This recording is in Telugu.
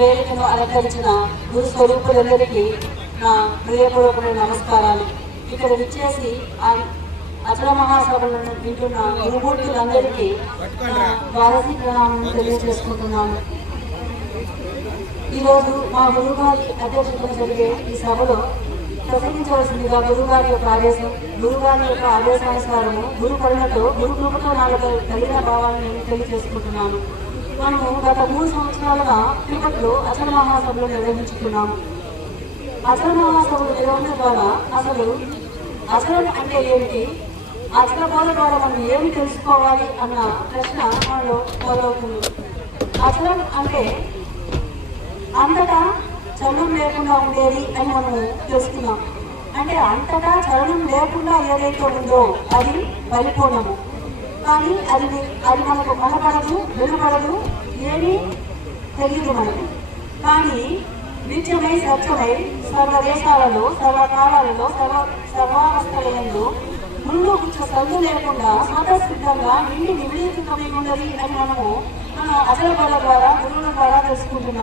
వేదికను అలంకరించిన గురు స్వరూపులందరికీ నా హృదయపూర్వకమైన నమస్కారాలు. ఇక్కడ విచ్చేసి అచల మహాసభలను వింటున్న గురుమూర్తులందరికీ ద్వాదశి ప్రణామం తెలియజేసుకుంటున్నాను. ఈరోజు మా గురుగారి అధ్యక్షతన జరిగే ఈ సభలో ప్రసంగించవలసిందిగా గురుగారి యొక్క ఆదేశం, గురుగారి యొక్క ఆదేశానుసారము గురు కరుణతో గురు కృపతో నాకు కలిగిన భావాలను నేను తెలియజేసుకుంటున్నాను. మనము గత 3 సంవత్సరాలుగా తిరుపతిలో అచల మహాసభలు నిర్వహించుకున్నాము. అచల మహాసభలు నిర్వహణ ద్వారా అసలు అచలం అంటే ఏమిటి, అచల బోధ ద్వారా మనం ఏమి తెలుసుకోవాలి అన్న ప్రశ్న మనలో మొదలవుతుంది. అచలం అంటే అంతటా చలనం లేకుండా ఉండేది అని మనము తెలుసుకున్నాం. అంటే అంతటా చలనం లేకుండా ఏదైతే ఉందో అది పరిపూర్ణము. కానీ అది మనకు కనపడదు, వినపడదు, ఏమీ తెలియదు మనకు. కానీ నిత్యమై సత్యమై సర్వదేశాలలో, సర్వకాలాలలో, సర్వావస్థలందు ముందు కొంచెం సందు లేకుండా స్వతసిద్ధంగా నిండి నివేదికమై ఉన్నది అని మనం అచల బోధ ద్వారా గురువుల ద్వారా తెలుసుకుంటున్నాం.